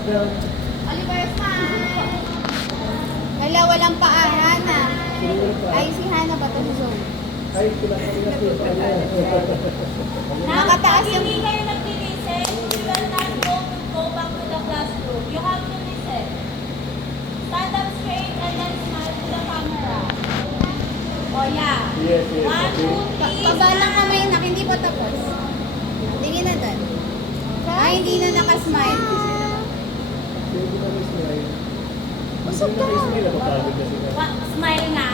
Oliver, smile! Wala, walang paa, Hana. Ay, si Hana ba ito si Zoe? Ay, pinakakilas ko pa niya. Nakataas yung... Hindi kayo nag-listen, you will not go back to the classroom. You have to listen. Stand up straight and then smile to the camera. Oh, yeah. Yes, yes. 1, 2, 3, Baba lang kamay na, hindi pa tapos. Tingin na doon. Ay, hindi na nakasmile. Hindi na smile. Usog ka. Smile, napapagod na sila. Smile nga.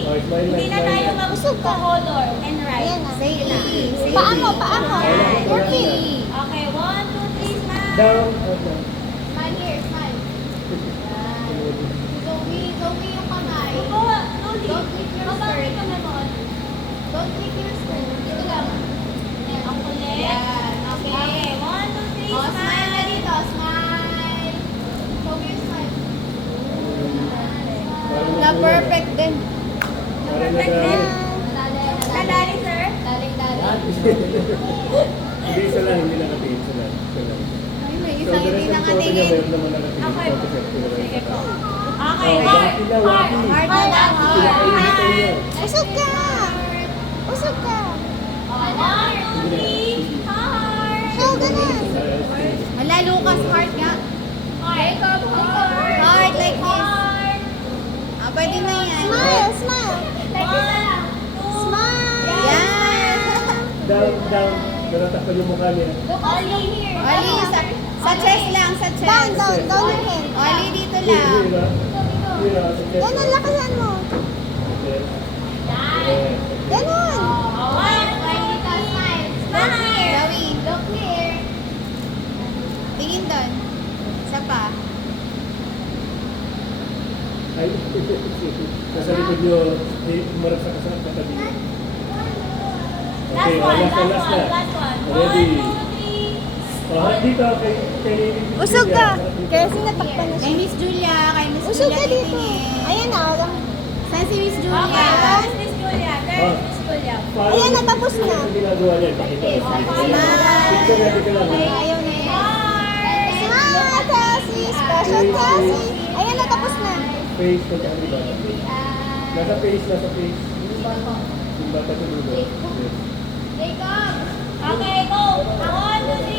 Oh, smile Hindi na smile tayo na. mag-color and write. Ayan na. Say E. Say Paa E. mo, paa mo. Your Paa. E. Okay, 1, 2, 3, smile. Down, up, down. Smile here, smile. Zoe yung kamay. Go, Luli. Don't click your Mabangin skirt. ka naman. Don't click your skirt. Dito lang. Ayan. Ang kulit. Yan. Okay, Okay. 1, 2, 3, Oh, smile na smile. dito. Smile. Show your smile. Na perfect din. Parang Perfect nag- din. Nadali. Nadali, sir. Daling. Hindi, isa lang, hindi nakatingin sila. Isa lang. Ay, may So, isang the hindi rest ng photo niya, nakatingin. meron naman nakatingin. Okay. Photo set ko na lang. Sige po. Okay, Oh, heart. sila, Heart. Waki. Heart na lang, heart. Pinakainitan niya. Usog ka. Usog ka. 1, 2, 3, heart. Show, ganun. Wala, Lucas, heart nga. Heart. Heart like this. Heart. Ah, pwede na yan. Smile, smile. Like this na lang. 2. Smile. Yan. Down, down. Pero takpan yung mukha niya. Look only here. Oli, sa chest lang, sa chest. Down, down, down your head. Oli, dito Here, lang. here, ah. Here, ah, sa chest. Ganun, lakasan mo. Yes. Yan. Eh, Ganun. One, smile. Smile. Zoe, look here. Tingin doon. Isa pa. Ay, nasa likod nyo, umarap sa kasama katabi. Last Okay, one, last one, last last one, one. last one. Ready? 1, 2, 3. Oh, dito, kay Usog ka. Kaya Julia. sinatakpan na Kay siya. Miss Julia, kay Miss Usog Julia ka dito. titingin. Ayan na. Saan si Miss Okay, Julia? there's Miss Julia. There's Miss Julia. Paano- Ayan, natapos na. Ano ginagawa niya? Pakita ko. Picture natin ka lang. Ayaw na yan. Heart. Smile, Tessie. Special Tessie. Ayan, natapos na. Face ko sa kanila. Nasa face, nasa face. Yung bata ko dito. Yes. Jacob! Okay, go. 1, 2, 3.